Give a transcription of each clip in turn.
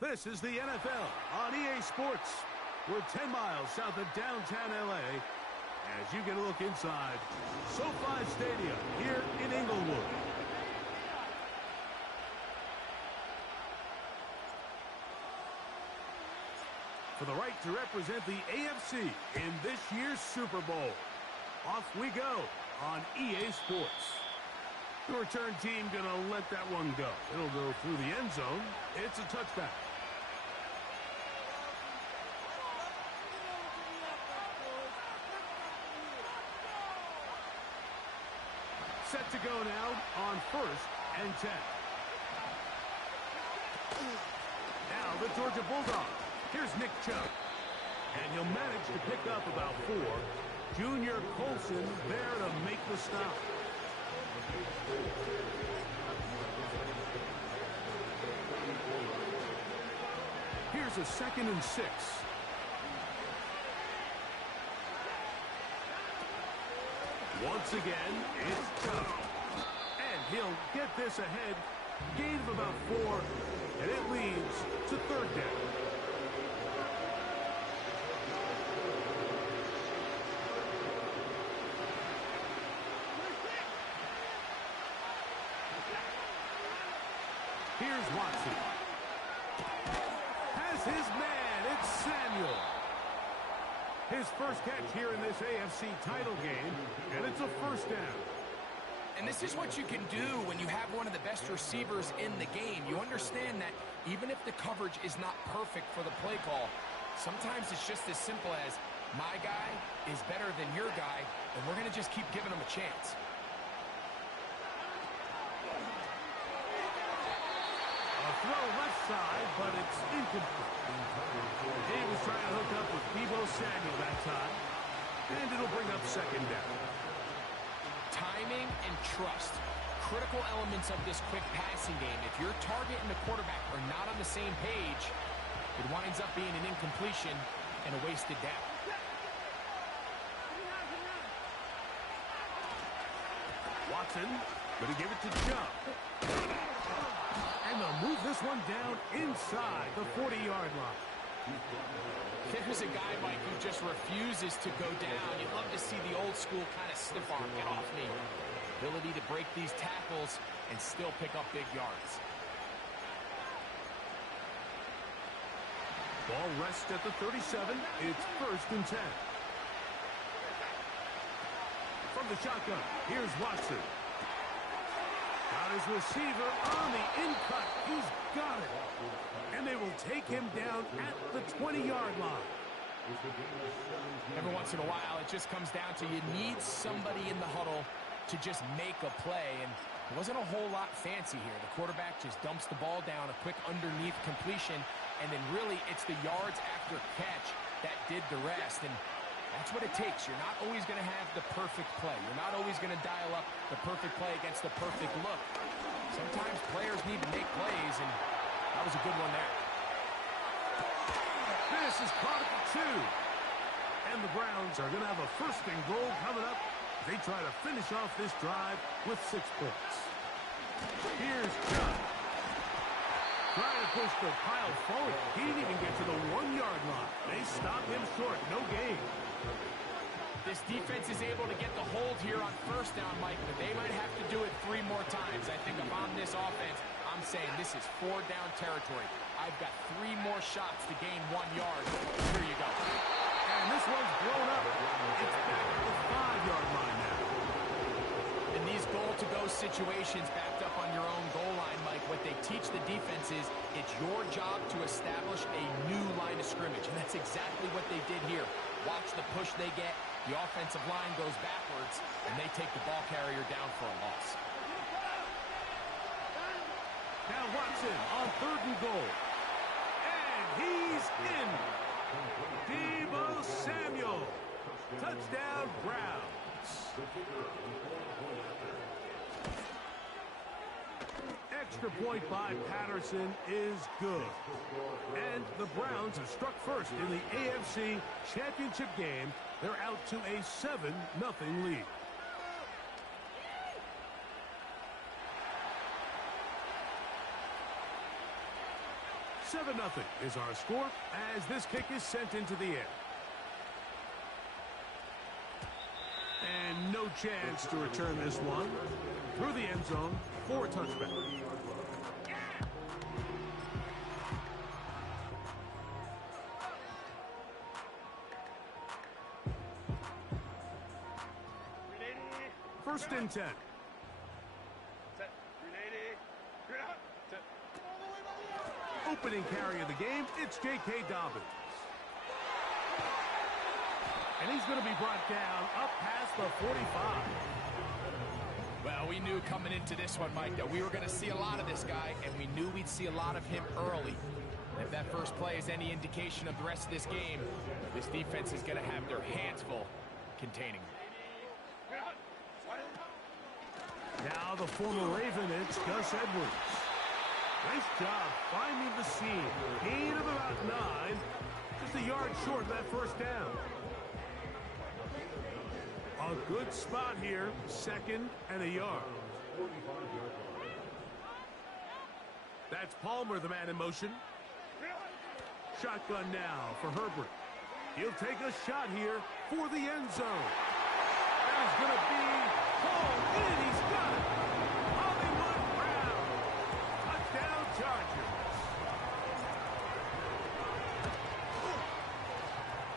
This is the NFL on EA Sports. We're 10 miles south of downtown LA as you get a look inside SoFi Stadium here in Inglewood. For the right to represent the AFC in this year's Super Bowl. Off we go on EA Sports. The return team going to let that one go. It'll go through the end zone. It's a touchback. Set to go now on 1st and 10. Now the Georgia Bulldogs. Here's Nick Chubb. And he'll manage to pick up about 4. Junior Colson there to make the stop. Here's a 2nd and 6. Once again, it's Chubb. And he'll get this ahead. Gain of about 4. And it leads to 3rd down. Here's Watson. Has his man. It's Samuel. His first catch here in this AFC title game, and it's a 1st down. And this is what you can do when you have one of the best receivers in the game. You understand that even if the coverage is not perfect for the play call, sometimes it's just as simple as my guy is better than your guy, and we're going to just keep giving him a chance. Throw left side, but it's incomplete. He was trying to hook up with Deebo Samuel that time, and it'll bring up 2nd down. Timing and trust, critical elements of this quick passing game. If your target and the quarterback are not on the same page, it winds up being an incompletion and a wasted down. Watson going to give it to Chubb. And they'll move this one down inside the 40-yard line. There's a guy, Mike, who just refuses to go down. You'd love to see the old school kind of stiff arm get off me. Ability to break these tackles and still pick up big yards. Ball rests at the 37. It's 1st and 10. From the shotgun, here's Watson. Got his receiver on the in-cut. He's got it. And they will take him down at the 20-yard line. Every once in a while, it just comes down to you need somebody in the huddle to just make a play, and it wasn't a whole lot fancy here. The quarterback just dumps the ball down, a quick underneath completion, and then really it's the yards after catch that did the rest, and that's what it takes. You're not always going to have the perfect play. You're not always going to dial up the perfect play against the perfect look. Sometimes players need to make plays, and that was a good one there. This is Chronicle 2. And the Browns are going to have a first and goal coming up. They try to finish off this drive with 6 points. Here's John. Trying to push the pile forward. He didn't even get to the 1-yard line. They stop him short. No gain. This defense is able to get the hold here on first down, Mike, but they might have to do it 3 more times. I think if I'm this offense, I'm saying this is 4-down territory. I've got 3 more shots to gain 1 yard. Here you go. And this one's blown up. It's back at the 5-yard line now. In these goal-to-go situations backed up on your own goal line, Mike, what they teach the defense is it's your job to establish a new line of scrimmage, and that's exactly what they did here. Watch the push they get. The offensive line goes backwards, and they take the ball carrier down for a loss. Now Watson on 3rd and goal. And he's in. Deebo Samuel. Touchdown, Browns. Extra point by Patterson is good. And the Browns have struck first in the AFC Championship game. They're out to a 7-0 lead. Seven 0 is our score as this kick is sent into the air. And no chance to return this one. Through the end zone for a touchback. First and 10. Opening carry of the game, it's J.K. Dobbins. And he's going to be brought down up past the 45. Well, we knew coming into this one, Mike, that we were going to see a lot of this guy, and we knew we'd see a lot of him early. And if that first play is any indication of the rest of this game, this defense is going to have their hands full containing him. Now the former Raven, it's Gus Edwards. Nice job finding the seam. Gain of about 9. Just a yard short of that first down. A good spot here. 2nd and a yard. That's Palmer, the man in motion. Shotgun now for Herbert. He'll take a shot here for the end zone. That is going to be hauled in. He's got it. Hollywood Brown. Touchdown Chargers.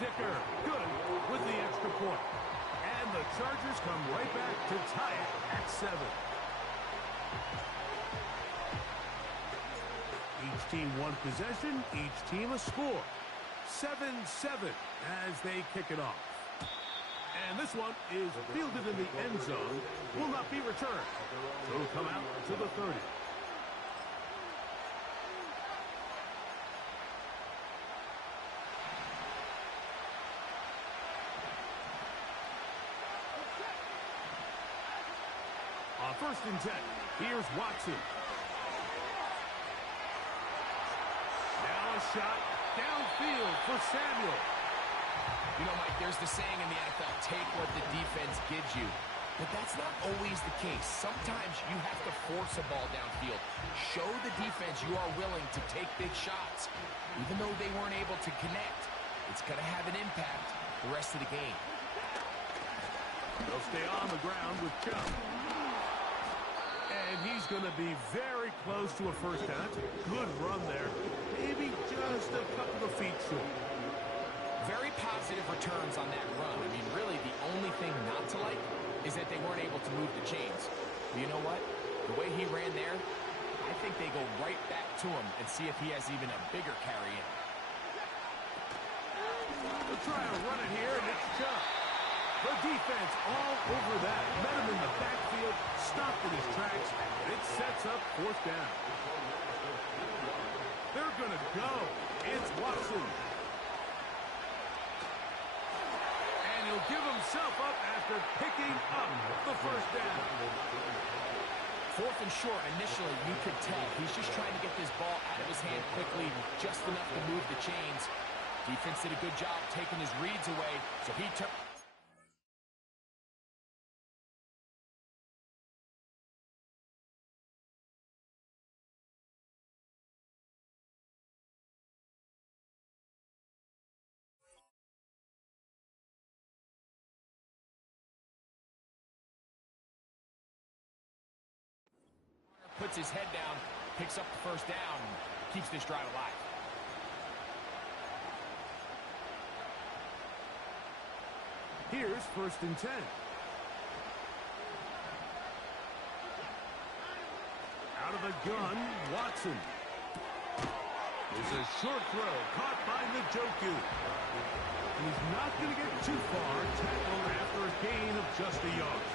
Dicker, good with the extra point. And the Chargers come right back to tie it at 7. Each team one possession, each team a score. 7-7 as they kick it off. And this one is fielded in the end zone. Will not be returned. So it'll come out to the 30. On 1st and 10, here's Watson. Now a shot downfield for Samuel. You know, Mike, there's the saying in the NFL, take what the defense gives you. But that's not always the case. Sometimes you have to force a ball downfield. Show the defense you are willing to take big shots. Even though they weren't able to connect, it's going to have an impact the rest of the game. They'll stay on the ground with Chubb. And he's going to be very close to a first down. Good run there. Maybe just a couple of feet short. Very positive returns on that run. I mean, really, the only thing not to like is that they weren't able to move the chains. But you know what? The way he ran there, I think they go right back to him and see if he has even a bigger carry in. The They'll try to run it here, and it's Chubb. The defense all over that. Met him in the backfield, stopped in his tracks, and it sets up fourth down. They're going to go. It's Watson. And he'll give himself up after picking up the first down. Fourth and short, initially, you could tell. He's just trying to get this ball out of his hand quickly, just enough to move the chains. Defense did a good job taking his reads away, so he took... puts his head down, picks up the first down, and keeps this drive alive. Here's 1st and 10. Out of the gun, Watson. There's a short throw caught by Njoku. And he's not going to get too far, tackled after a gain of just a yard.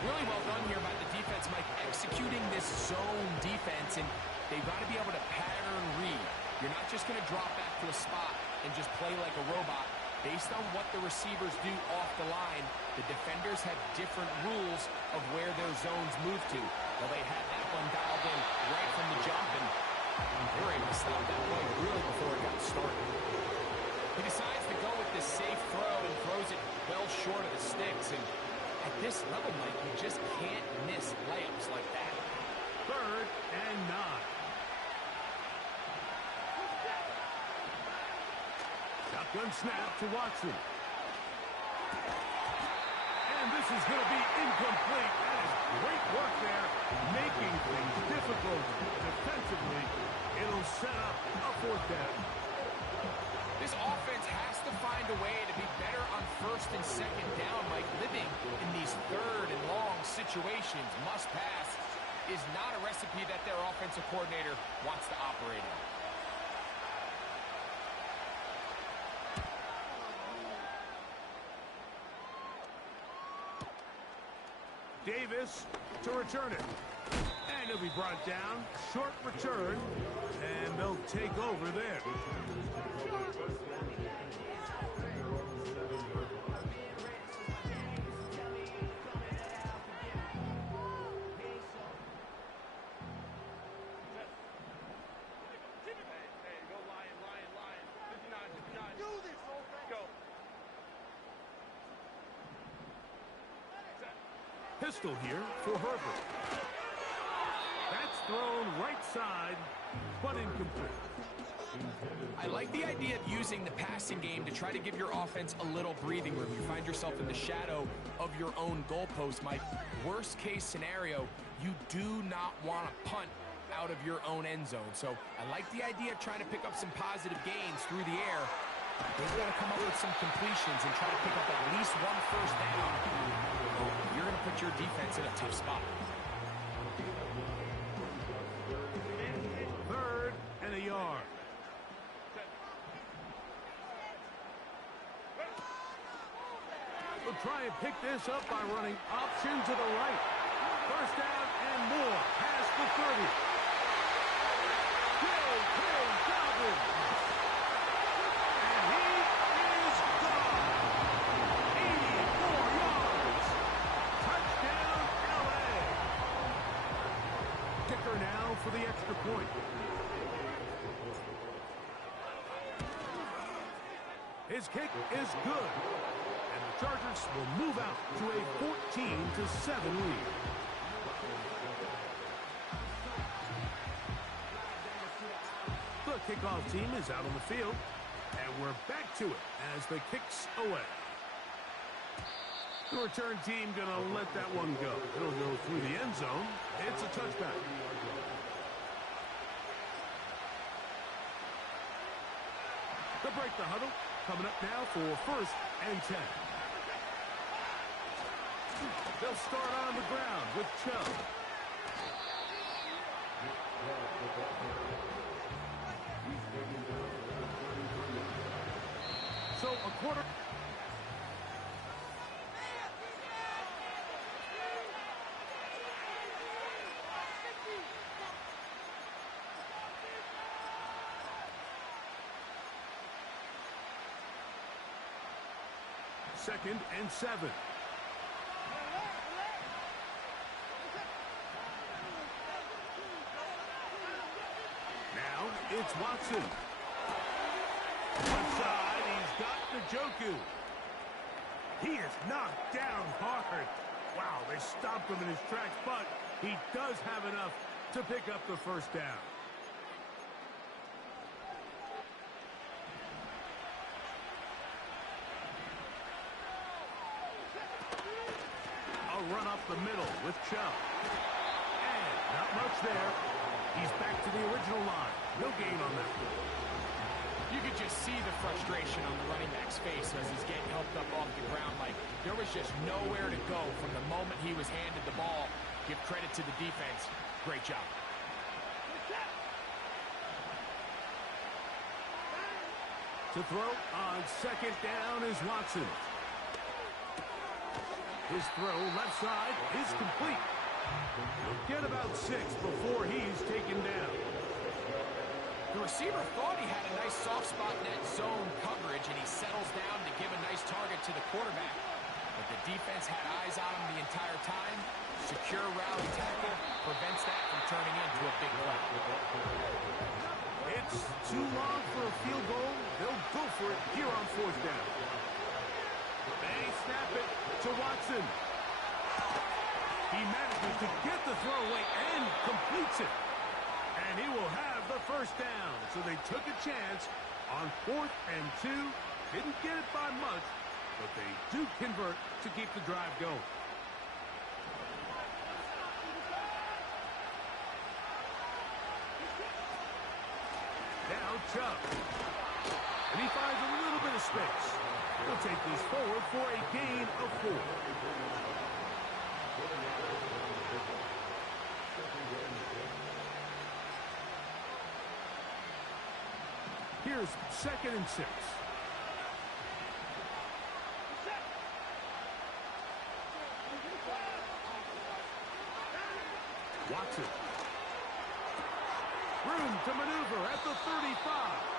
Really well done here by the defense, Mike, executing this zone defense, and they've got to be able to pattern read. You're not just going to drop back to a spot and just play like a robot. Based on what the receivers do off the line, the defenders have different rules of where their zones move to. Well, they had that one dialed in right from the jump, and they were able to stop that play really before it got started. He decides to go with this safe throw and throws it well short of the sticks, and at this level, Mike, you just can't miss layups like that. 3rd and 9. Shotgun snap to Watson. And this is going to be incomplete. That is great work there, making things difficult defensively. It'll set up a 4th down. This offense has to find a way to be better on 1st and 2nd down, Mike. Living in these 3rd and long situations, must pass, is not a recipe that their offensive coordinator wants to operate in. Davis to return it. And he'll be brought down. Short return. And they'll take over there. Pistol here for Herbert. That's thrown right side, but incomplete. I like the idea of using the passing game to try to give your offense a little breathing room. You find yourself in the shadow of your own goalpost, Mike. Worst case scenario, you do not want to punt out of your own end zone. So I like the idea of trying to pick up some positive gains through the air. They've got to come up with some completions and try to pick up at least one first down. You're going to put your defense in a tough spot. 3rd and a yard. We'll try and pick this up by running option to the right. First down and more. Past the 30. J.K. Dobbins. And he is gone. 84 yards. Touchdown, L.A. Kicker now for the extra point. His kick is good. And the Chargers will move out to a 14-7 lead. The kickoff team is out on the field. And we're back to it as the kick's away. The return team going to let that one go. It'll go through the end zone. It's a touchback. They'll break the huddle. Coming up now for 1st and 10. They'll start on the ground with Chubb. quarter. Second and 7. Now it's Watson. Left side, he's got Njoku. He is knocked down hard. Wow, they stopped him in his tracks, but he does have enough to pick up the first down. A run up the middle with Chubb. And not much there. He's back to the original line. No gain on that. You could just see the frustration on the running back's face as he's getting helped up off the ground. Like, there was just nowhere to go from the moment he was handed the ball. Give credit to the defense. Great job. To throw on second down is Watson. His throw left side is complete. He'll get about 6 before he's taken down. The receiver thought he had a nice soft spot in that zone coverage, and he settles down to give a nice target to the quarterback. But the defense had eyes on him the entire time. Secure rally tackle prevents that from turning into a big play. It's too long for a field goal. They'll go for it here on 4th down. They snap it to Watson. He manages to get the throw away and completes it. And he will have the first down. So they took a chance on 4th and 2. Didn't get it by much, but they do convert to keep the drive going. Now Chubb. And he finds a little bit of space. He'll take this forward for a gain of 4. Here's 2nd and 6. Watson. Room to maneuver at the 35.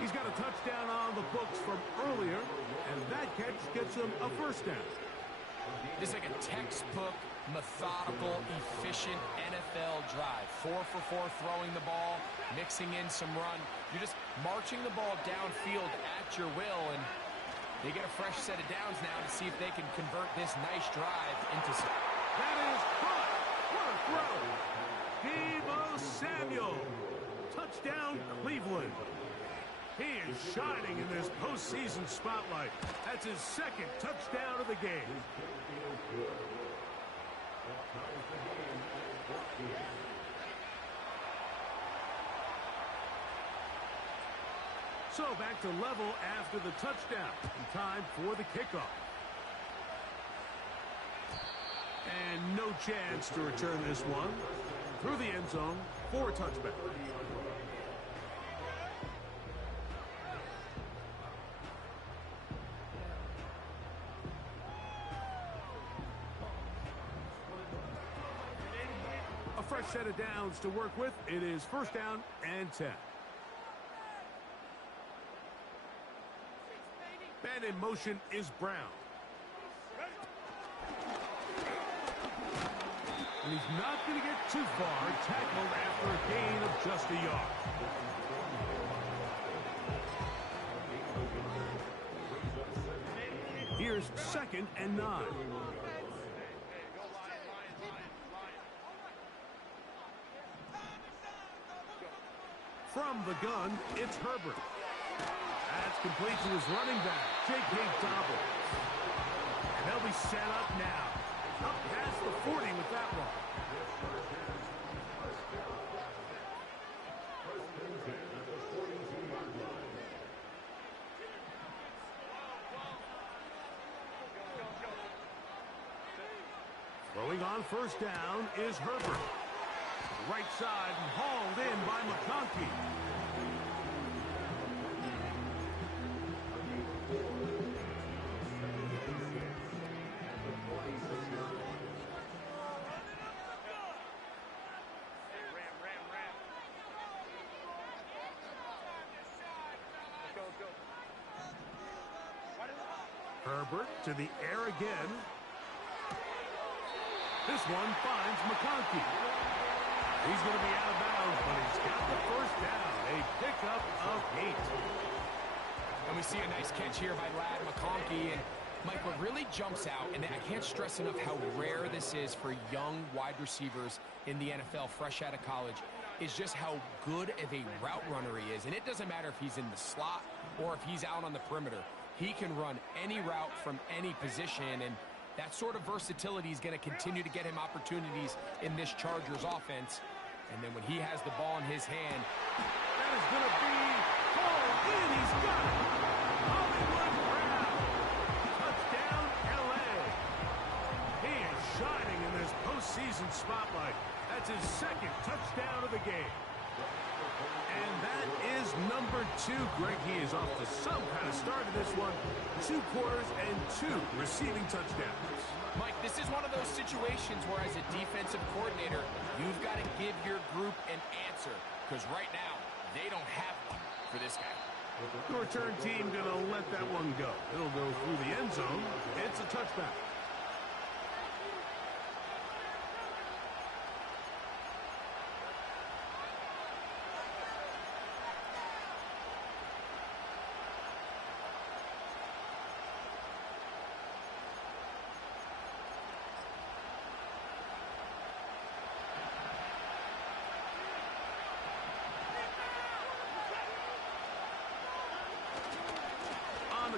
He's got a touchdown on the books from earlier, and that catch gets him a first down. This is like a textbook, methodical, efficient NFL drive. 4 for 4 throwing the ball, mixing in some run. You're just marching the ball downfield at your will, and they get a fresh set of downs now to see if they can convert this nice drive into some. That is caught. What a throw. Deebo Samuel. Touchdown, Cleveland. He is shining in this postseason spotlight. That's his 2nd touchdown of the game. So back to level after the touchdown. Time for the kickoff. And no chance to return this one. Through the end zone for a touchback. A fresh set of downs to work with. It is 1st down and 10. Man in motion is Brown. And he's not going to get too far. Tackled after a gain of just a yard. Here's 2nd and 9. From the gun, it's Herbert. That's complete to his running back, J.K. Dobbins. And they'll be set up now. Up past the 40 with that one. Throwing on 1st down is Herbert. Right side and hauled in by McConkey. Herbert to the air again. This one finds McConkey. He's going to be out of bounds, but he's got the first down. A pickup of 8. And we see a nice catch here by Lad McConkey. And Mike, what really jumps out, and I can't stress enough how rare this is for young wide receivers in the NFL fresh out of college, is just how good of a route runner he is. And it doesn't matter if he's in the slot or if he's out on the perimeter. He can run any route from any position, and that sort of versatility is going to continue to get him opportunities in this Chargers offense. And then when he has the ball in his hand, that is going to be hauled in. He's got it. Hollywood Brown. Touchdown, L.A. He is shining in this postseason spotlight. That's his second touchdown of the game. And that is number 2. Greg, he is off to some kind of start in this one. 2 quarters and 2 receiving touchdowns. Mike, this is one of those situations where as a defensive coordinator, you've got to give your group an answer. Because right now, they don't have one for this guy. The return team going to let that one go. It'll go through the end zone. It's a touchback.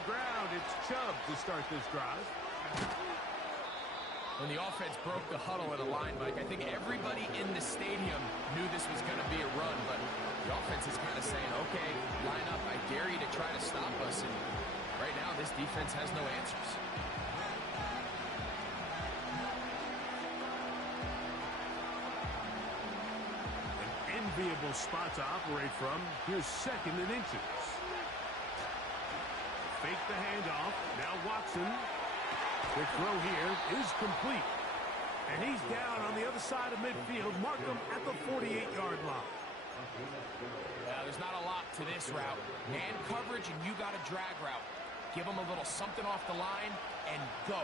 Ground, it's Chubb to start this drive. When the offense broke the huddle at a line, Mike, I think everybody in the stadium knew this was going to be a run, but the offense is kind of saying, okay, line up, I dare you to try to stop us, and right now this defense has no answers. An enviable spot to operate from. Here's 2nd and inches. Fake the handoff. Now Watson. The throw here is complete. And he's down on the other side of midfield. Mark him at the 48-yard line. There's not a lot to this route. Man coverage, and you got a drag route. Give him a little something off the line and go.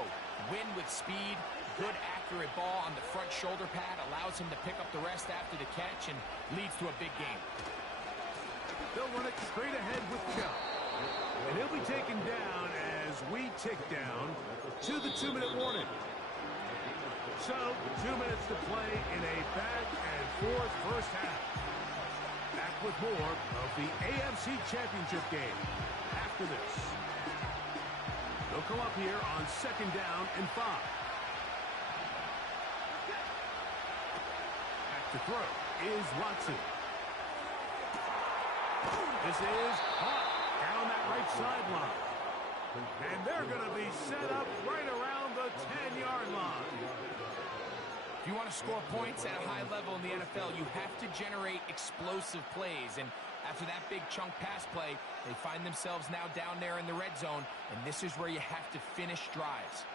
Win with speed. Good, accurate ball on the front shoulder pad. Allows him to pick up the rest after the catch and leads to a big game. They'll run it straight ahead with Chubb. And he'll be taken down as we tick down to the 2-minute warning. So, 2 minutes to play in a back-and-forth first half. Back with more of the AFC Championship game after this. They'll come up here on 2nd down and 5. Back to throw is Watson. This is hot. Down that right sideline. And they're going to be set up right around the 10-yard line. If you want to score points at a high level in the NFL, you have to generate explosive plays. And after that big chunk pass play, they find themselves now down there in the red zone. And this is where you have to finish drives.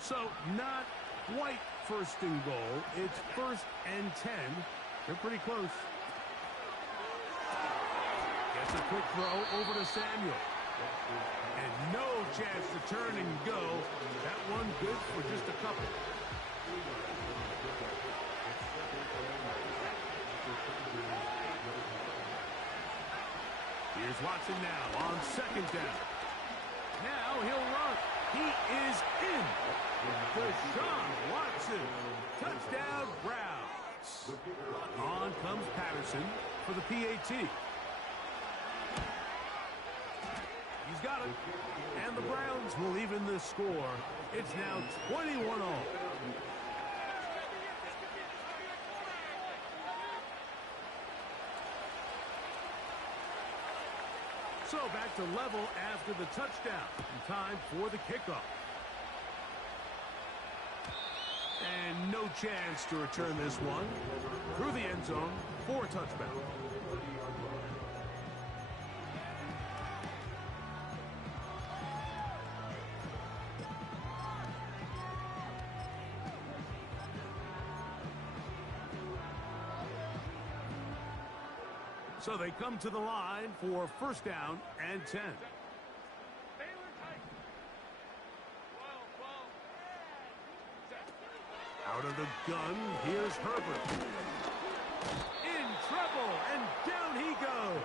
So, not quite 1st and goal. It's 1st and 10. They're pretty close. Gets a quick throw over to Samuel. And no chance to turn and go. That one good for just a couple. Here's Watson now on 2nd down. Now he'll run. He is in. Deshaun Watson. Touchdown, Browns. On comes Patterson for the PAT. He's got it. And the Browns will even the score. It's now 21-all. So back to level after the touchdown. And time for the kickoff. And no chance to return this one. Through the end zone for a touchback. So they come to the line for first down and 10. Out of the gun, here's Herbert. In trouble, and down he goes.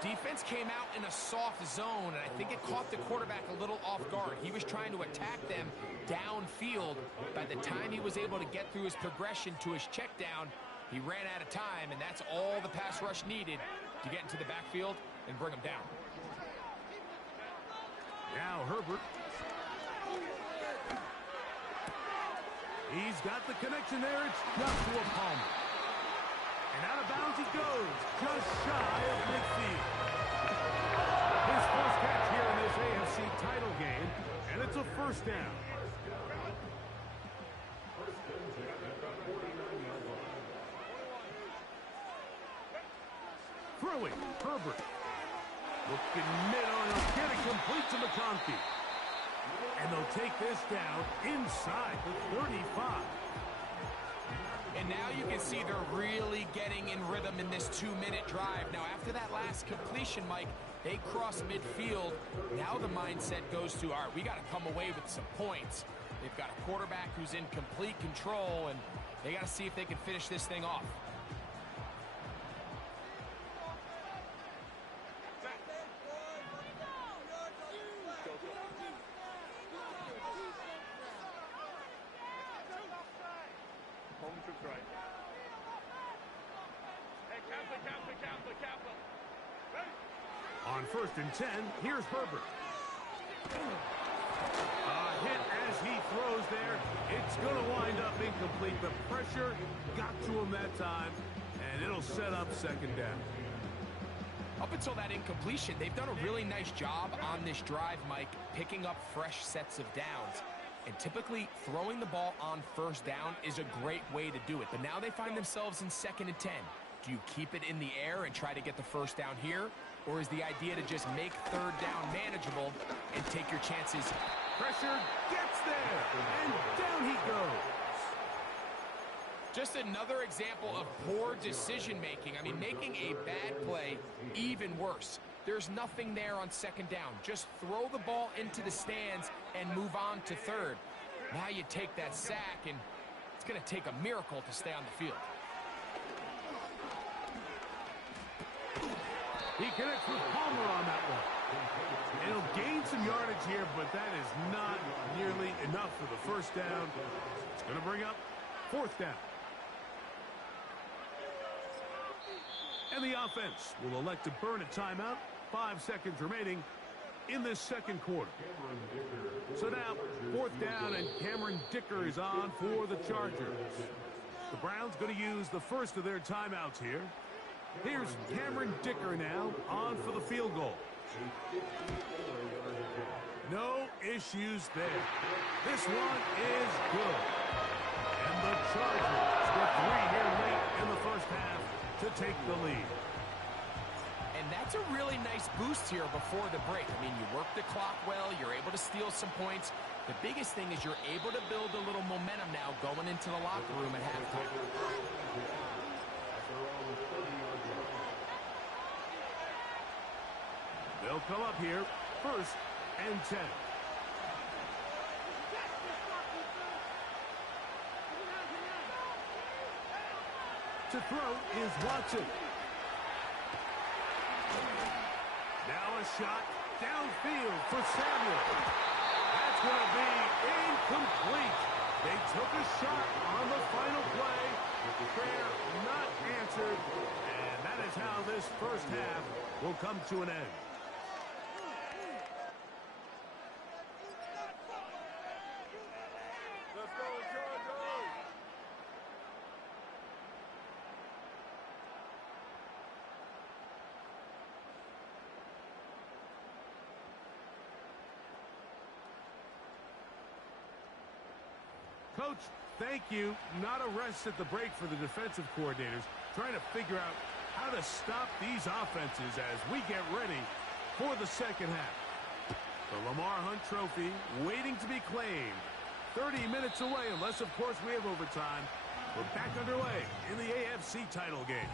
Defense came out in a soft zone, and I think it caught the quarterback a little off guard. He was trying to attack them downfield. By the time he was able to get through his progression to his check down, he ran out of time, and that's all the pass rush needed to get into the backfield and bring him down. Now Herbert. He's got the connection there. It's just to a Palmer. And out of bounds he goes, just shy of midfield. His first catch here in this AFC title game, and it's a first down. Throwing, Herbert. Looking middle, and he'll get it complete to McConkey. And they'll take this down inside the 35. And now you can see they're really getting in rhythm in this 2-minute drive. Now, after that last completion, Mike, they cross midfield. Now the mindset goes to, all right, we got to come away with some points. They've got a quarterback who's in complete control, and they got to see if they can finish this thing off. On first and 10, here's Herbert. A hit as he throws there. It's going to wind up incomplete. The pressure got to him that time, and it'll set up second down. Up until that incompletion, they've done a really nice job on this drive, Mike, picking up fresh sets of downs. And typically, throwing the ball on first down is a great way to do it. But now they find themselves in second and 10. Do you keep it in the air and try to get the first down here? Or is the idea to just make third down manageable and take your chances? Pressure gets there, and down he goes. Just another example of poor decision-making. I mean, making a bad play even worse. There's nothing there on second down. Just throw the ball into the stands and move on to third. Now you take that sack, and it's going to take a miracle to stay on the field. He connects with Palmer on that one. And he'll gain some yardage here, but that is not nearly enough for the first down. It's going to bring up fourth down. And the offense will elect to burn a timeout. 5 seconds remaining in this second quarter. So now, fourth down, and Cameron Dicker is on for the Chargers. The Browns going to use the first of their timeouts here. Here's Cameron Dicker now on for the field goal. No issues there. This one is good. And the Chargers score 3 here late in the first half to take the lead. And that's a really nice boost here before the break. I mean, you work the clock well, you're able to steal some points. The biggest thing is you're able to build a little momentum now going into the locker room at halftime. They'll come up here, first and 10. To throw is Watson. Now a shot downfield for Samuel. That's going to be incomplete. They took a shot on the final play. Prayer not answered. And that is how this first half will come to an end. Coach, thank you. Not a rest at the break for the defensive coordinators, trying to figure out how to stop these offenses as we get ready for the second half. The Lamar Hunt Trophy waiting to be claimed. 30 minutes away, unless, of course, we have overtime. We're back underway in the AFC title game.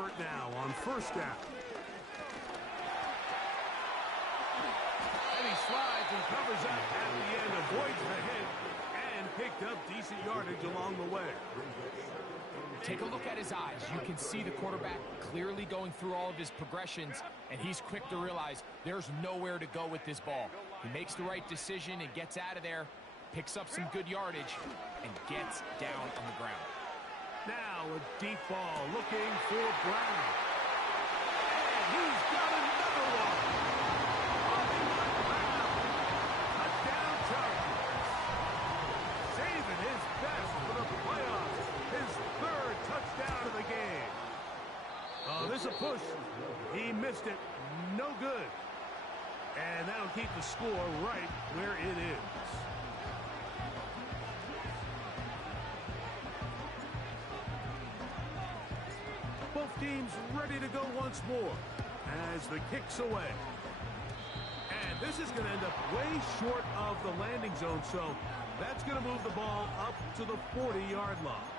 Herbert now on first down. And he slides and covers up at the end, avoids the hit, and picked up decent yardage along the way. Take a look at his eyes. You can see the quarterback clearly going through all of his progressions, and he's quick to realize there's nowhere to go with this ball. He makes the right decision and gets out of there, picks up some good yardage, and gets down on the ground. Now a deep ball looking for Brown. And he's got another one. Brown. Touchdown Chargers. Saving his best for the playoffs. His third touchdown of the game. Oh, this is a push. He missed it. No good. And that'll keep the score right where it is. Both teams ready to go once more as the kick's away. And this is going to end up way short of the landing zone, so that's going to move the ball up to the 40-yard line.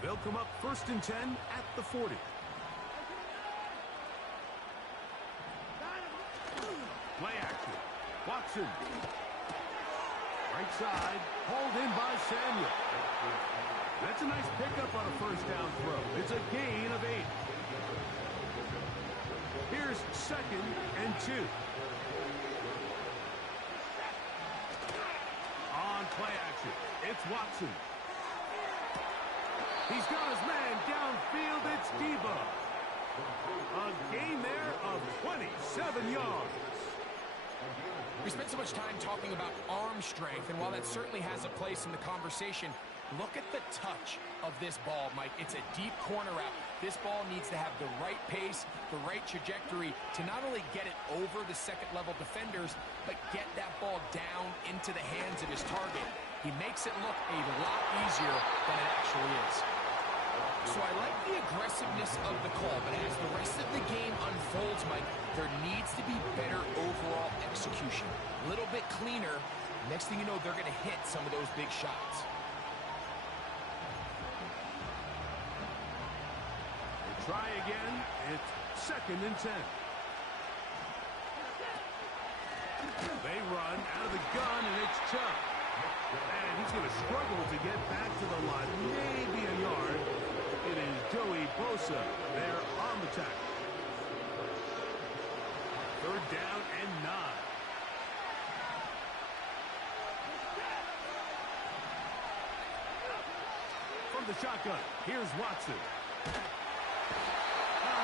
They'll come up 1st and 10 at the 40. Play action. Watson. Right side, hauled in by Samuel. That's a nice pickup on a first down throw. It's a gain of 8. Here's 2nd and 2. On play action, it's Watson. He's got his man downfield. It's Debo. A gain there of 27 yards. We spent so much time talking about arm strength, and while that certainly has a place in the conversation, look at the touch of this ball, Mike. It's a deep corner route. This ball needs to have the right pace, the right trajectory to not only get it over the second-level defenders, but get that ball down into the hands of his target. He makes it look a lot easier than it actually is. So I like the aggressiveness of the call, but as the rest of the game unfolds, Mike, there needs to be better overall execution. A little bit cleaner. Next thing you know, they're going to hit some of those big shots. They try again. It's 2nd and 10. They run out of the gun, and it's Chubb. And he's going to struggle to get back to the line. Maybe a yard. It is Joey Bosa there on the tackle. 3rd down and 9. From the shotgun, here's Watson.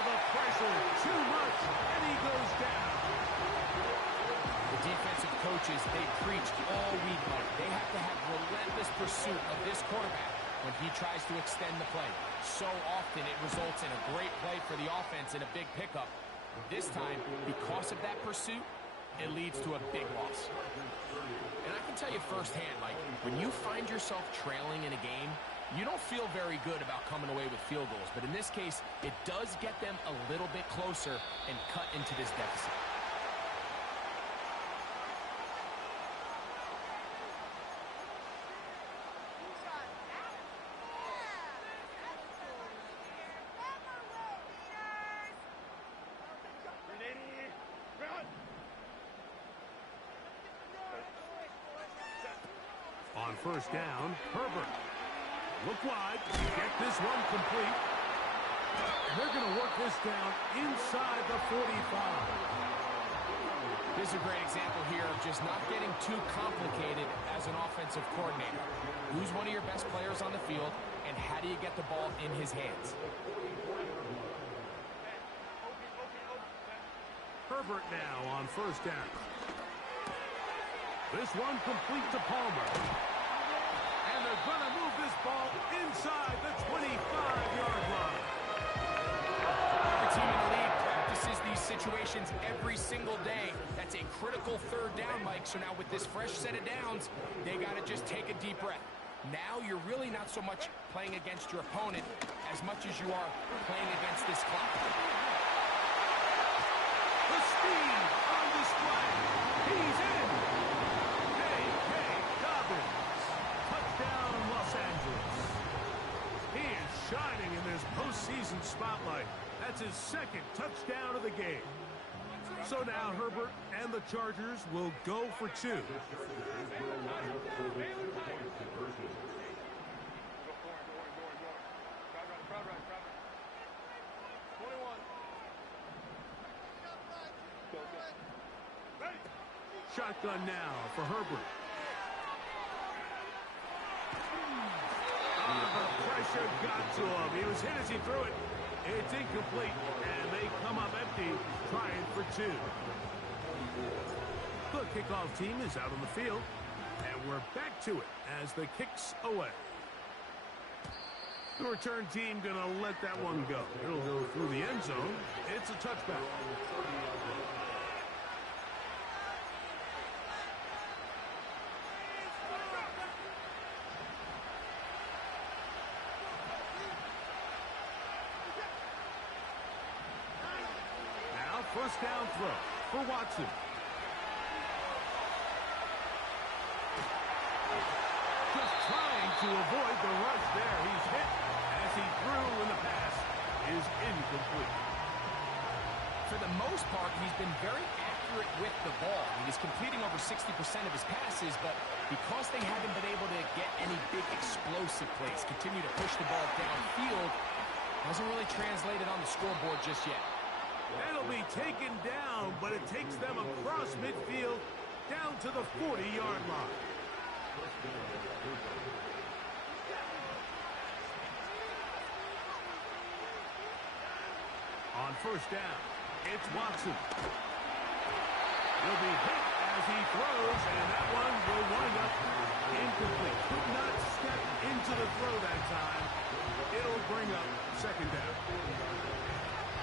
The pressure, too much, and he goes down. The defensive coaches, they preach all week, Mike. They have to have relentless pursuit of this quarterback when he tries to extend the play. So often it results in a great play for the offense and a big pickup. This time, because of that pursuit, it leads to a big loss. And I can tell you firsthand, Mike, when you find yourself trailing in a game, you don't feel very good about coming away with field goals. But in this case, it does get them a little bit closer and cut into this deficit. On first down, Herbert. Look wide. Get this one complete. They're going to work this down inside the 45. This is a great example here of just not getting too complicated as an offensive coordinator. Who's one of your best players on the field, and how do you get the ball in his hands? Herbert now on first down. This one complete to Palmer. And they're going to move this ball inside the 25-yard line. Every team in the league practices these situations every single day. That's a critical 3rd down, Mike. So now with this fresh set of downs, they got to just take a deep breath. Now you're really not so much playing against your opponent as much as you are playing against this clock. The speed on display. He's in. Dobbins. Touchdown, Los Angeles. season spotlight. That's his second touchdown of the game. So now Herbert and the Chargers will go for two. Shotgun now for Herbert. The pressure got to him. He was hit as he threw it. It's incomplete, and they come up empty, trying for two. The kickoff team is out on the field, and we're back to it as the kick's away. The return team going to let that one go. It'll go through the end zone. It's a touchback. First down throw for Watson. Just trying to avoid the rush there. He's hit as he threw, and the pass is incomplete. For the most part, he's been very accurate with the ball. He's completing over 60% of his passes, but because they haven't been able to get any big explosive plays, continue to push the ball downfield, hasn't really translated on the scoreboard just yet. That'll be taken down, but it takes them across midfield down to the 40-yard line. On first down, it's Watson. He'll be hit as he throws, and that one will wind up incomplete. Could not step into the throw that time. It'll bring up second down.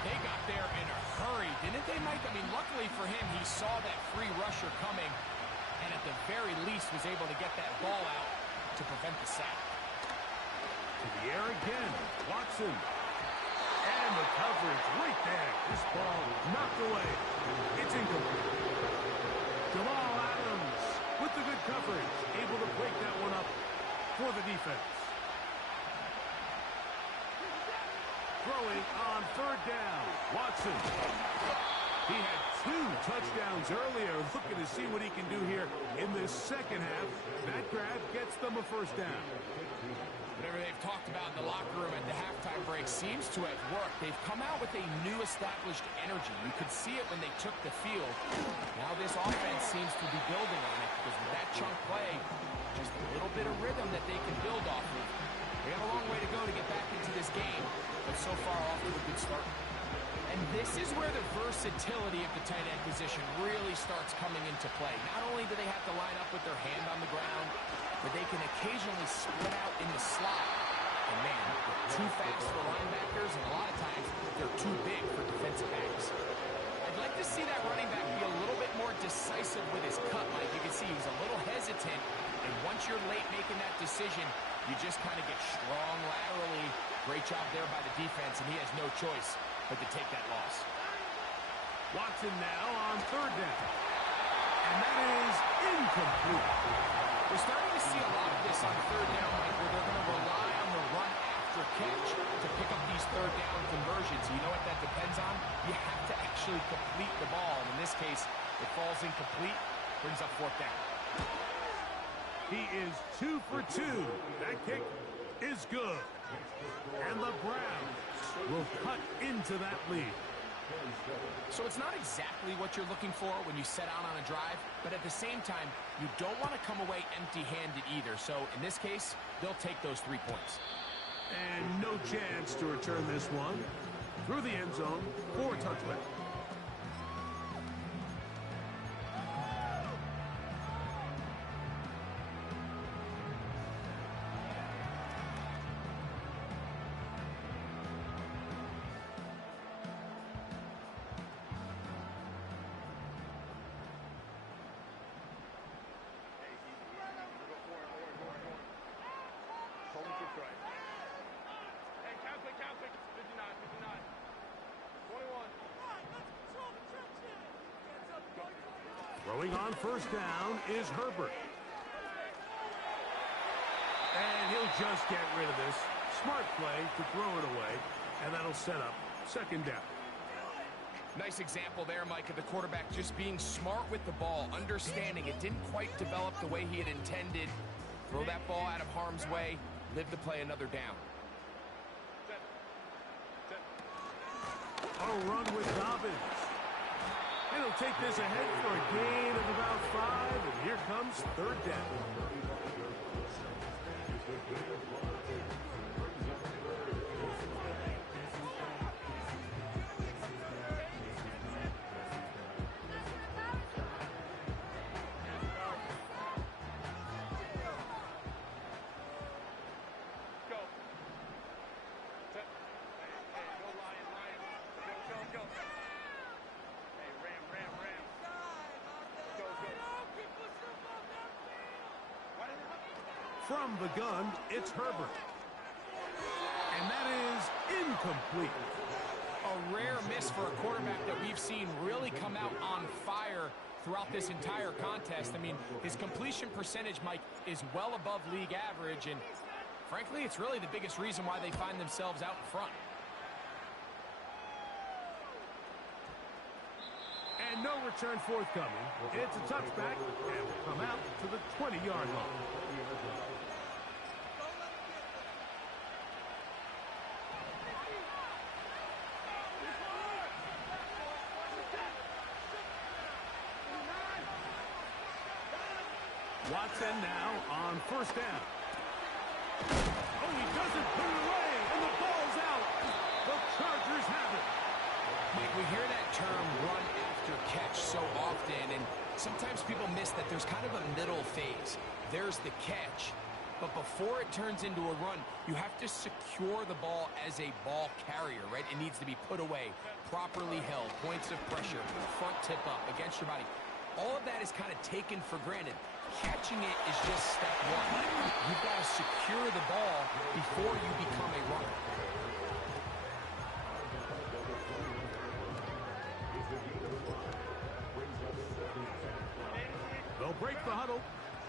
They got there in a hurry, didn't they, Mike? I mean, luckily for him, he saw that free rusher coming, and at the very least was able to get that ball out to prevent the sack. To the air again, Watson. And the coverage right there. This ball knocked away. It's incomplete. Jamal Adams with the good coverage, able to break that one up for the defense. Throwing on third down, Watson. He had 2 touchdowns earlier. Looking to see what he can do here in this second half. That grab gets them a first down. Whatever they've talked about in the locker room at the halftime break seems to have worked. They've come out with a new established energy. You could see it when they took the field. Now this offense seems to be building on it because with that chunk play, just a little bit of rhythm that they can build off of. They have a long way to go to get back into this game, but so far off to a good start. And this is where the versatility of the tight end position really starts coming into play. Not only do they have to line up with their hand on the ground, but they can occasionally split out in the slot. And man, they're too fast for linebackers, and a lot of times they're too big for defensive backs. I'd like to see that running back be a little bit more decisive with his cut, Mike. You can see he was a little hesitant, and once you're late making that decision, you just kind of get strong laterally. Great job there by the defense, and he has no choice but to take that loss. Watson now on third down. And that is incomplete. We're starting to see a lot of this on third down, Mike, where they're going to rely on the run after catch to pick up these third down conversions. You know what that depends on? You have to actually complete the ball. And in this case, it falls incomplete, brings up fourth down. He is 2 for 2. That kick is good. And the Browns will cut into that lead. So it's not exactly what you're looking for when you set out on a drive, but at the same time, you don't want to come away empty-handed either. So in this case, they'll take those 3 points. And no chance to return this one through the end zone for a touchback. Throwing on first down is Herbert. And he'll just get rid of this. Smart play to throw it away. And that'll set up second down. Nice example there, Mike, of the quarterback just being smart with the ball, understanding it didn't quite develop the way he had intended. Throw that ball out of harm's way, live to play another down. A run with Dobbins. And he'll take this ahead for a gain of about 5, and here comes third down. From the gun, it's Herbert. And that is incomplete. A rare miss for a quarterback that we've seen really come out on fire throughout this entire contest. I mean, his completion percentage, Mike, is well above league average, and frankly, it's really the biggest reason why they find themselves out in front. And no return forthcoming. It's a touchback, and will come out to the 20-yard line. Watson now on first down. Oh, he doesn't put it away, and the ball's out. The Chargers have it. Mike, we hear that term run after catch so often, and sometimes people miss that there's kind of a middle phase. There's the catch, but before it turns into a run, you have to secure the ball as a ball carrier, right? It needs to be put away, properly held, points of pressure, front tip up against your body. All of that is kind of taken for granted. Catching it is just step one. You've got to secure the ball before you become a runner. They'll break the huddle.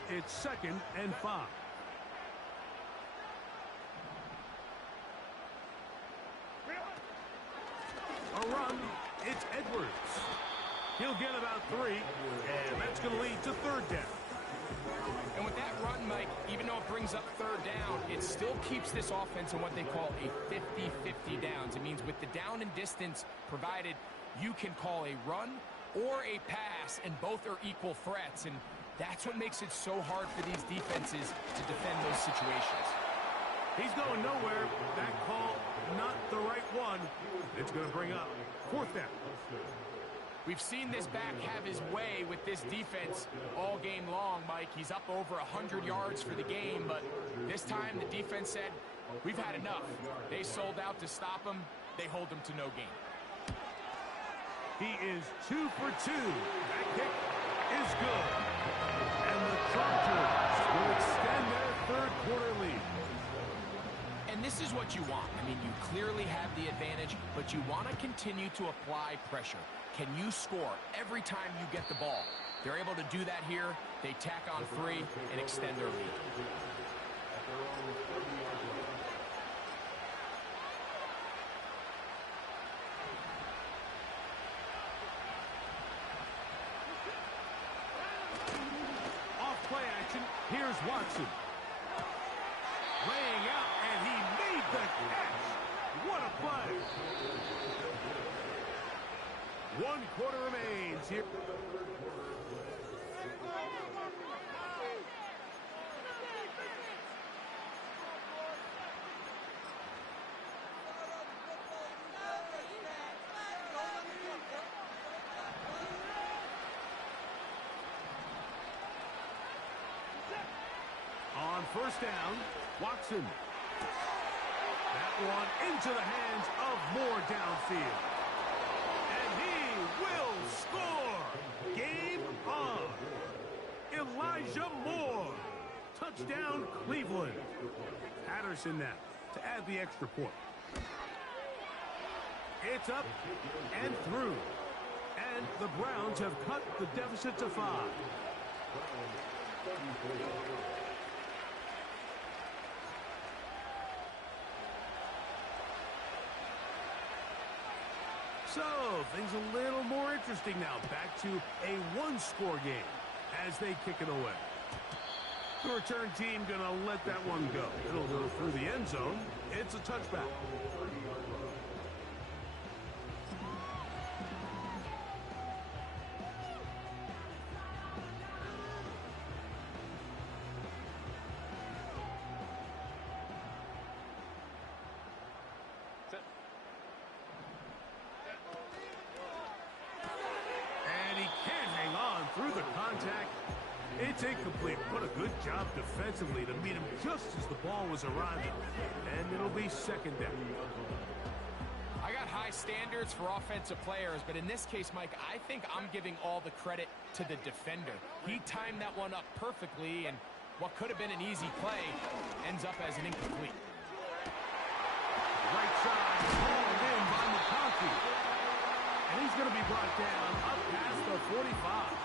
It's 2nd and 5. A run. It's Edwards. He'll get about 3, and that's going to lead to third down. And with that run, Mike, even though it brings up third down, it still keeps this offense in what they call a 50-50 downs. It means with the down and distance provided, you can call a run or a pass, and both are equal threats. And that's what makes it so hard for these defenses to defend those situations. He's going nowhere. That call, not the right one. It's going to bring up 4th down. We've seen this back have his way with this defense all game long, Mike. He's up over 100 yards for the game, but this time the defense said, we've had enough. They sold out to stop him. They hold him to no gain. He is 2 for 2. That kick is good. And the Chargers will extend their third quarter lead. And this is what you want. I mean, you clearly have the advantage, but you want to continue to apply pressure. Can you score every time you get the ball? They're able to do that here. They tack on 3 and extend their lead. Off play action. Here's Watson. Laying out, and he made the catch. What a play. 1 quarter remains here. On first down, Watson. That one into the hands of Moore downfield. And he will score. Game on. Elijah Moore. Touchdown, Cleveland. Patterson now to add the extra point. It's up and through. And the Browns have cut the deficit to 5. So, things a little more interesting now. Back to a one-score game as they kick it away. The return team going to let that one go. It'll go through the end zone. It's a touchback. Through the contact, it's incomplete. What a good job defensively to meet him just as the ball was arriving. And it'll be second down. I got high standards for offensive players, but in this case, Mike, I think I'm giving all the credit to the defender. He timed that one up perfectly, and what could have been an easy play ends up as an incomplete. Right side, hauled in by McConkey. And he's going to be brought down up past the 45.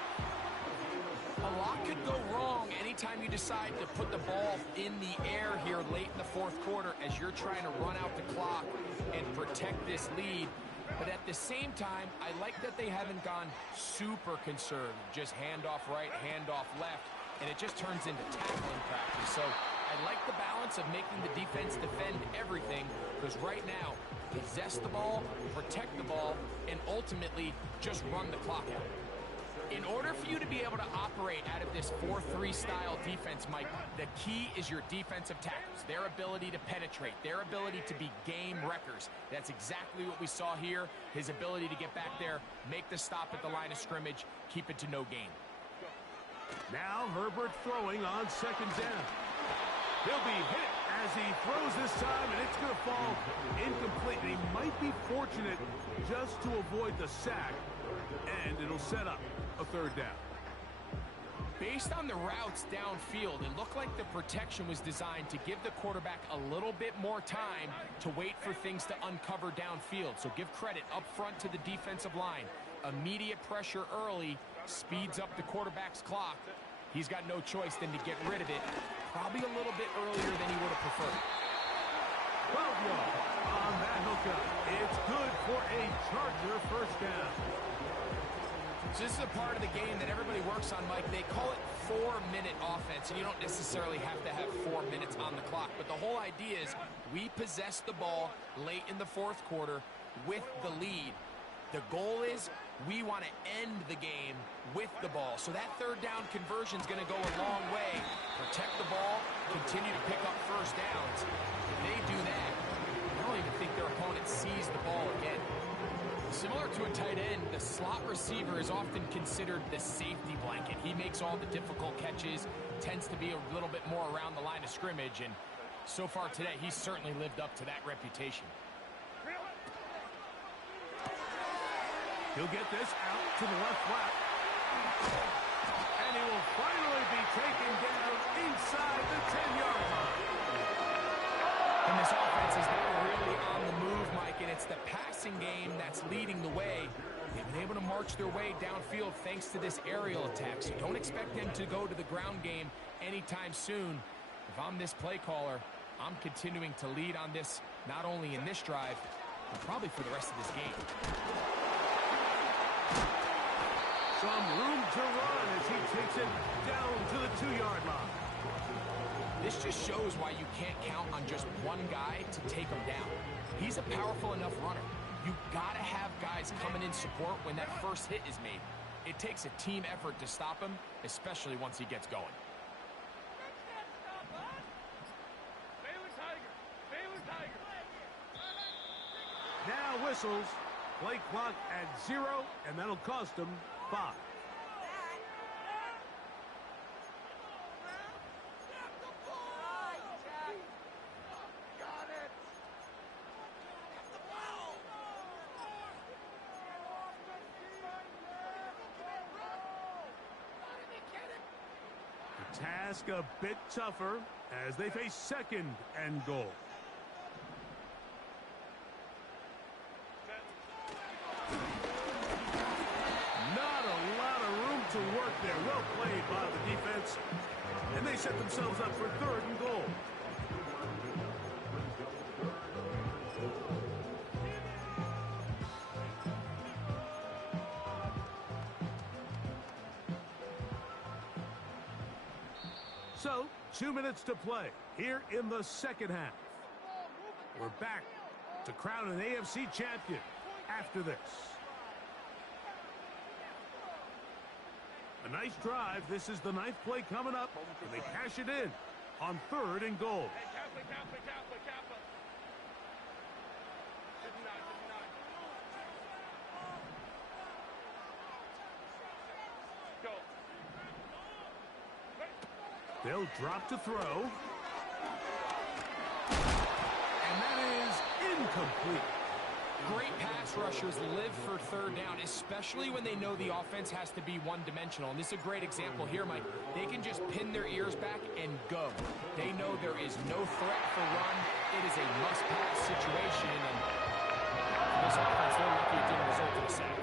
A lot could go wrong anytime you decide to put the ball in the air here late in the fourth quarter as you're trying to run out the clock and protect this lead. But at the same time, I like that they haven't gone super conservative. Just handoff right, handoff left, and it just turns into tackling practice. So I like the balance of making the defense defend everything, because right now, possess the ball, protect the ball, and ultimately just run the clock out. In order for you to be able to operate out of this 4-3 style defense, Mike, the key is your defensive tackles, their ability to penetrate, their ability to be game wreckers. That's exactly what we saw here, his ability to get back there, make the stop at the line of scrimmage, keep it to no gain. Now Herbert throwing on second down. He'll be hit as he throws this time, and it's going to fall incomplete. And he might be fortunate just to avoid the sack, and it'll set up a third down. Based on the routes downfield, it looked like the protection was designed to give the quarterback a little bit more time to wait for things to uncover downfield. So give credit up front to the defensive line. Immediate pressure early speeds up the quarterback's clock. He's got no choice than to get rid of it, probably a little bit earlier than he would have preferred. 12 yards on that hookup. It's good for a Charger first down. So this is a part of the game that everybody works on, Mike. They call it 4-minute offense, and you don't necessarily have to have 4 minutes on the clock. But the whole idea is we possess the ball late in the fourth quarter with the lead. The goal is we want to end the game with the ball. So that third down conversion is going to go a long way. Protect the ball, continue to pick up first downs. If they do that, I don't even think their opponent sees the ball again. Similar to a tight end, the slot receiver is often considered the safety blanket. He makes all the difficult catches, tends to be a little bit more around the line of scrimmage, and so far today, he's certainly lived up to that reputation. He'll get this out to the left flat. And he will finally be taken down inside the 10-yard line. And this offense is now really on the move, Mike, and it's the passing game that's leading the way. They've been able to march their way downfield thanks to this aerial attack, so don't expect them to go to the ground game anytime soon. If I'm this play caller, I'm continuing to lead on this, not only in this drive, but probably for the rest of this game. Some room to run as he takes it down to the 2-yard line. This just shows why you can't count on just one guy to take him down. He's a powerful enough runner. You've got to have guys coming in support when that first hit is made. It takes a team effort to stop him, especially once he gets going. Now whistles. Play clock at 0, and that'll cost him 5. The task a bit tougher as they face second and goal. To work there. Well played by the defense. And they set themselves up for third and goal. So, 2 minutes to play here in the second half. We're back to crown an AFC champion after this. A nice drive. This is the 9th play coming up. And they cash it in on 3rd and goal. They'll drop to throw. And that is incomplete. Great pass rushers live for 3rd down, especially when they know the offense has to be one-dimensional. And this is a great example here, Mike. They can just pin their ears back and go. They know there is no threat for run. It is a must-pass situation. And for this offense, they're lucky it didn't result in a sack.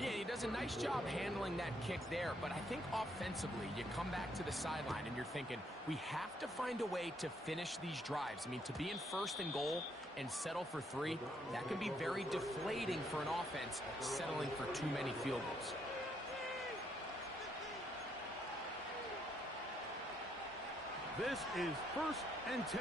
Yeah, he does a nice job handling that kick there, but I think offensively, you come back to the sideline and you're thinking, we have to find a way to finish these drives. I mean, to be in 1st and goal and settle for 3, that can be very deflating for an offense settling for too many field goals. This is 1st and 10.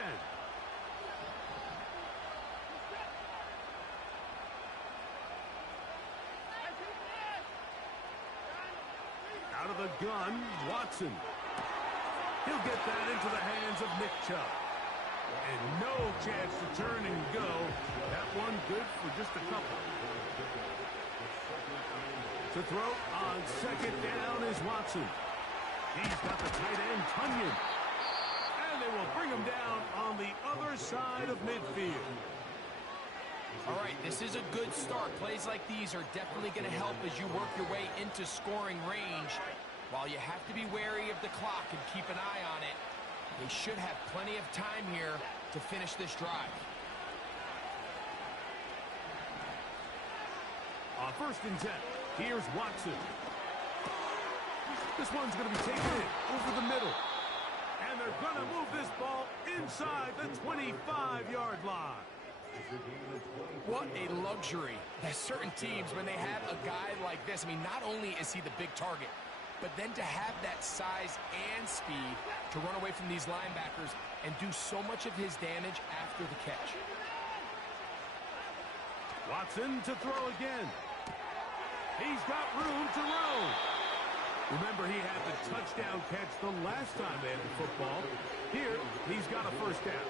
Out of the gun, Watson. He'll get that into the hands of Nick Chubb. And no chance to turn and go. That one good for just a couple. To throw on 2nd down is Watson. He's got the tight end, Tunyon. And they will bring him down on the other side of midfield. All right, this is a good start. Plays like these are definitely going to help as you work your way into scoring range. While you have to be wary of the clock and keep an eye on it, they should have plenty of time here to finish this drive. On 1st and 10, here's Watson. This one's going to be taken in over the middle. And they're going to move this ball inside the 25-yard line. What a luxury. There's certain teams, when they have a guy like this, I mean, not only is he the big target, but then to have that size and speed to run away from these linebackers and do so much of his damage after the catch. Watson to throw again. He's got room to roam. Remember, he had the touchdown catch the last time they had the football. Here, he's got a 1st down.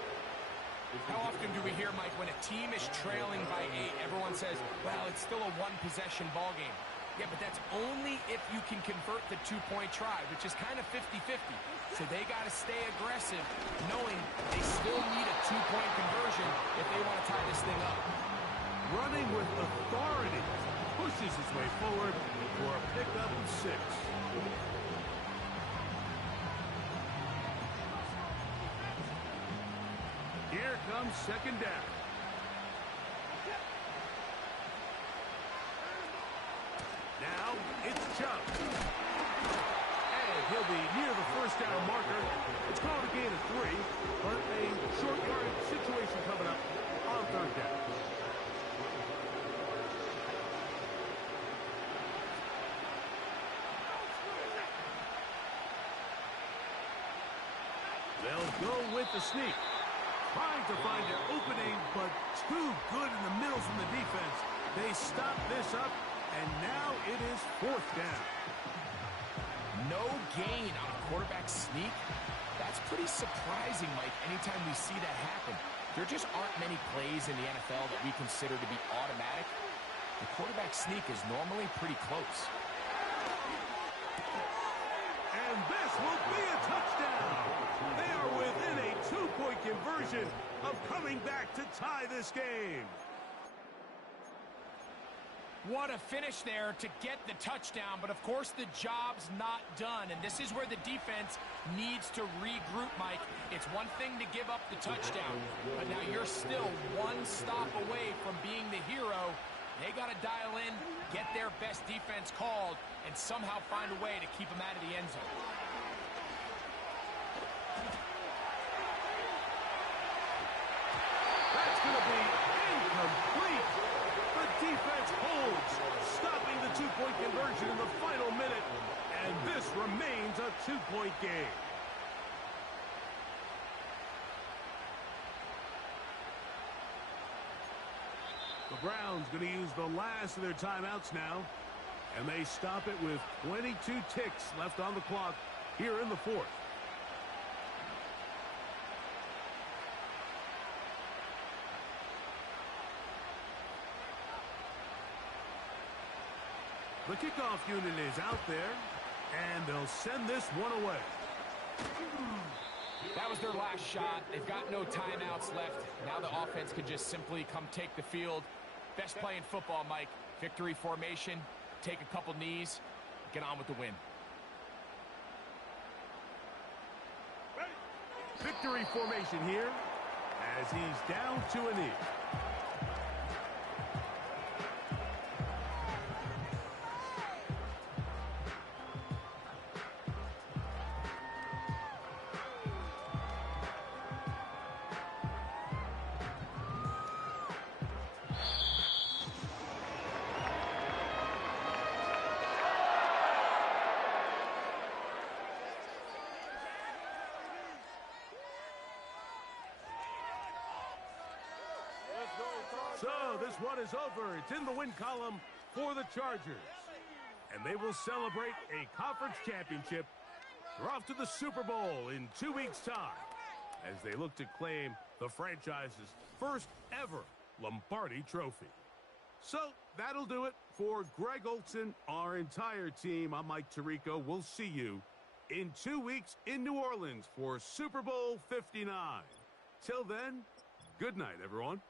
How often do we hear, Mike, when a team is trailing by 8, everyone says, well, it's still a one-possession ball game. Yeah, but that's only if you can convert the 2-point try, which is kind of 50-50. So they got to stay aggressive, knowing they still need a 2-point conversion if they want to tie this thing up. Running with authority, pushes his way forward for a pickup of 6. Here comes 2nd down. Now it's Chubb. And he'll be near the 1st down marker. It's called a gain of 3, but a short yardage situation coming up on 3rd down. They'll go with the sneak. Trying to find an opening, but too good in the middle from the defense. They stop this up, and now it is 4th down. No gain on a quarterback sneak. That's pretty surprising, Mike, anytime we see that happen. There just aren't many plays in the NFL that we consider to be automatic. The quarterback sneak is normally pretty close. And this will be a touchdown. They are within a 2-point conversion of coming back to tie this game. What a finish there to get the touchdown, but of course the job's not done, and this is where the defense needs to regroup, Mike. It's one thing to give up the touchdown, but now you're still one stop away from being the hero. They got to dial in, get their best defense called, and somehow find a way to keep them out of the end zone. That's going to be incomplete. The defense holds, stopping the 2-point conversion in the final minute, and this remains a 2-point game. The Browns going to use the last of their timeouts now. And they stop it with 22 ticks left on the clock here in the fourth. The kickoff unit is out there, and they'll send this one away. That was their last shot. They've got no timeouts left. Now the offense can just simply come take the field. Best play in football, Mike. Victory formation, take a couple knees, get on with the win. Victory formation here as he's down to a knee. So this one is over. It's in the win column for the Chargers. And they will celebrate a conference championship. They're off to the Super Bowl in 2 weeks' time as they look to claim the franchise's first ever Lombardi trophy. So that'll do it for Greg Olson, our entire team. I'm Mike Tirico. We'll see you in 2 weeks in New Orleans for Super Bowl 59. Till then, good night, everyone.